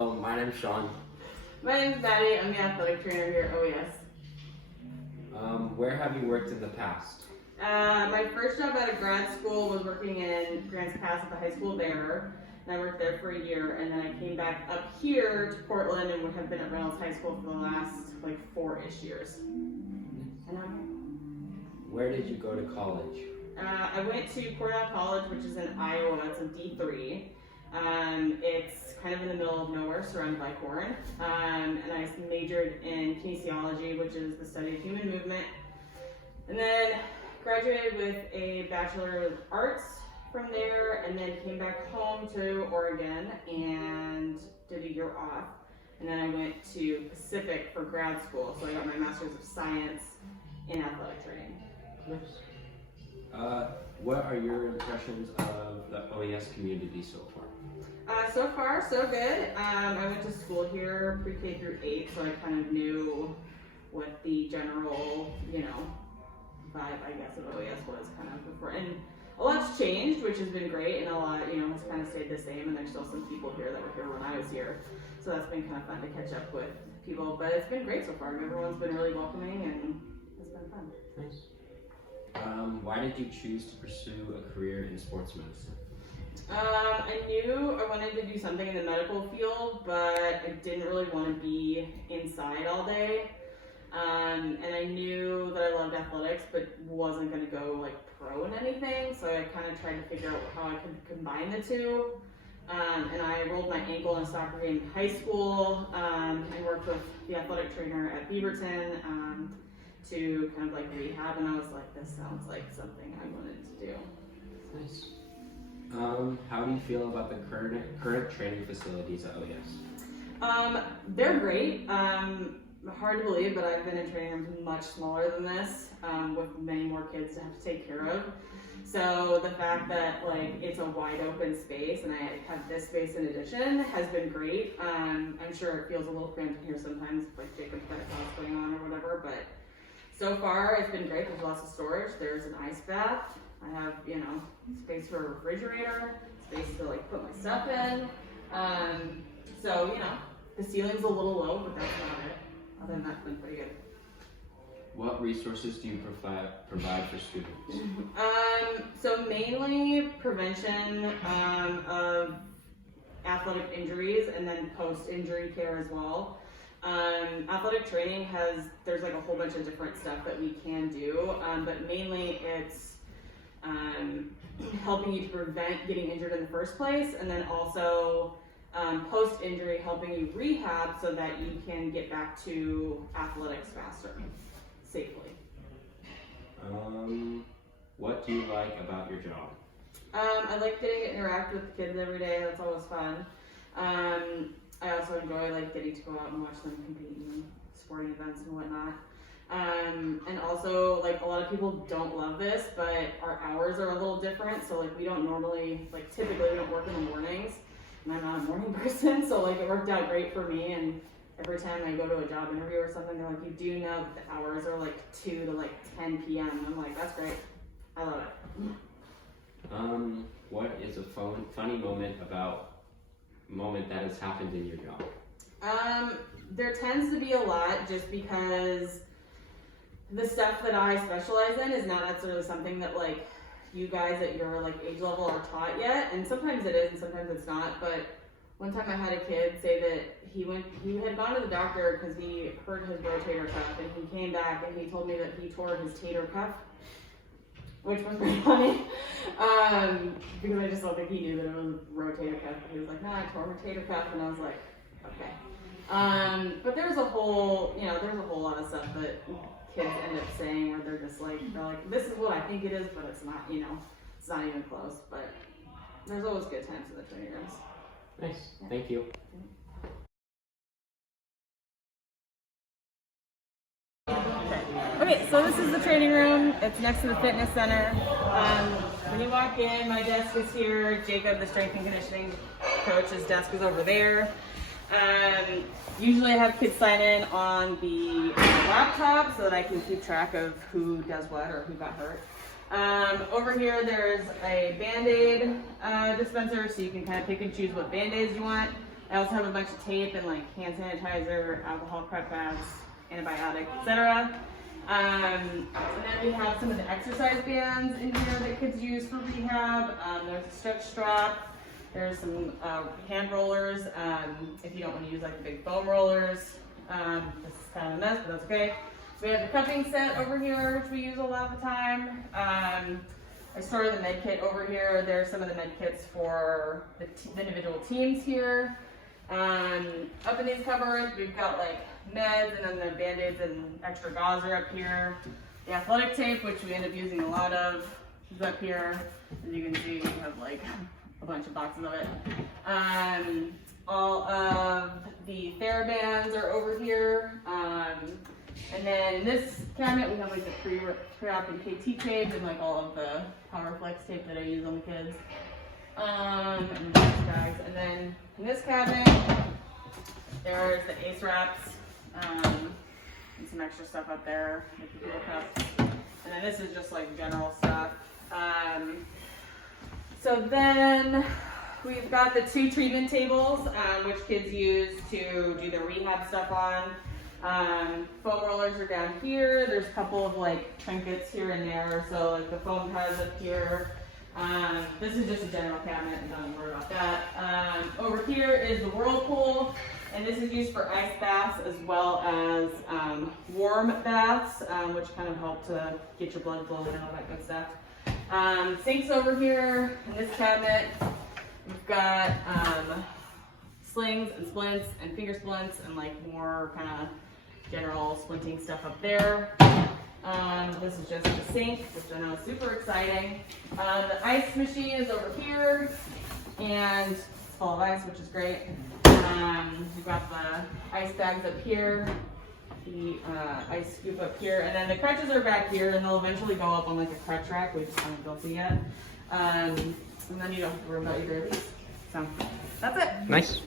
My name's Sean. My name is Maddie. I'm the athletic trainer here at OES. Where have you worked in the past? My first job out of grad school was working in Grants Pass at the high school there. And I worked there for a year, and then I came back up here to Portland and have been at Reynolds High School for the last like 4-ish years. And I'm here. Where did you go to college? I went to Cornell College, which is in Iowa. It's a D3. It's kind of in the middle of nowhere, surrounded by corn. And I majored in kinesiology, which is the study of human movement. And then graduated with a Bachelor of Arts from there, and then came back home to Oregon and did a year off. And then I went to Pacific for grad school, so I got my Master's of Science in athletic training. What are your impressions of the OES community so far? So far, so good. I went to school here pre-K through 8, so I kind of knew what the general, vibe, I guess, of OES was kind of before. And a lot's changed, which has been great, and a lot, has kind of stayed the same, and there's still some people here that were here when I was here. So that's been kind of fun to catch up with people, but it's been great so far. Everyone's been really welcoming, and it's been fun. Nice. Why did you choose to pursue a career in sports medicine? I knew I wanted to do something in the medical field, but I didn't really want to be inside all day. And I knew that I loved athletics, but wasn't going to go pro in anything. So I kind of tried to figure out how I could combine the two. And I rolled my ankle in a soccer game in high school. I worked with the athletic trainer at Beaverton to kind of rehab, and I was like, this sounds like something I wanted to do. Nice. How do you feel about the current training facilities at OES? They're great. Hard to believe, but I've been in training rooms much smaller than this, with many more kids to have to take care of. So the fact that it's a wide open space and I have this space in addition has been great. I'm sure it feels a little cramped in here sometimes, if Jacob's got a class going on or whatever, but so far it's been great. There's lots of storage. There's an ice bath. I have, space for a refrigerator, space to put my stuff in. So, the ceiling's a little low, but that's not it. Other than that, it's been pretty good. What resources do you provide for students? So mainly prevention of athletic injuries and then post-injury care as well. Athletic training there's a whole bunch of different stuff that we can do, but mainly it's helping you to prevent getting injured in the first place, and then also post-injury helping you rehab so that you can get back to athletics faster, safely. What do you like about your job? I like getting to interact with kids every day. That's always fun. I also enjoy getting to go out and watch them compete in sporting events and whatnot. And also a lot of people don't love this, but our hours are a little different. So we don't normally, typically we don't work in the mornings, and I'm not a morning person. So it worked out great for me. And every time I go to a job interview or something, they're like, you do know that the hours are 2 to 10 p.m. I'm like, that's great. I love it. What is a funny moment that has happened in your job? There tends to be a lot, just because the stuff that I specialize in is not necessarily something that you guys at your age level are taught yet, and sometimes it is and sometimes it's not. But one time I had a kid say that he had gone to the doctor because he hurt his rotator cuff, and he came back and he told me that he tore his tater cuff, which was pretty funny, because I just don't think he knew that it was rotator cuff. He was like, no, I tore my tater cuff, and I was like, okay. But there's a whole lot of stuff that kids end up saying where they're just they're like, this is what I think it is, but it's not, it's not even close. But there's always good times in the training rooms. Nice. Yeah. Thank you. Okay, so this is the training room. It's next to the fitness center. When you walk in, my desk is here. Jacob, the strength and conditioning coach's desk is over there. Usually I have kids sign in on the laptop so that I can keep track of who does what or who got hurt. Over here there's a Band-Aid dispenser, so you can kind of pick and choose what Band-Aids you want. I also have a bunch of tape and like hand sanitizer, alcohol prep bags, antibiotic, etc. And then we have some of the exercise bands in here that kids use for rehab. There's a stretch strap. There's some hand rollers if you don't want to use like the big foam rollers. This is kind of a mess, but that's okay. We have the cupping set over here, which we use a lot of the time. I store the med kit over here. There's some of the med kits for the individual teams here. Up in these cupboards, we've got like meds, and then the band-aids and extra gauze are up here. The athletic tape, which we end up using a lot of, is up here. As you can see, we have like a bunch of boxes of it. All of the TheraBands are over here. And then in this cabinet, we have like the pre-op and KT tape and like all of the PowerFlex tape that I use on the kids. And bags. And then in this cabinet, there's the ACE wraps and some extra stuff up there, like the Google cups. And then this is just like general stuff. So then we've got the 2 treatment tables, which kids use to do their rehab stuff on. Foam rollers are down here. There's a couple of like trinkets here and there. So like the foam pads up here. This is just a general cabinet, and don't worry about that. Over here is the whirlpool, and this is used for ice baths as well as warm baths, which kind of help to get your blood flowing and all that good stuff. Sinks over here in this cabinet. We've got slings and splints and finger splints and like more kind of general splinting stuff up there. This is just the sink, which I know is super exciting. The ice machine is over here, and it's full of ice, which is great. We've got the ice bags up here, the ice scoop up here, and then the crutches are back here, and they'll eventually go up on like a crutch rack. We just haven't built it yet. And then you don't have to worry about your babies. So that's it. Nice.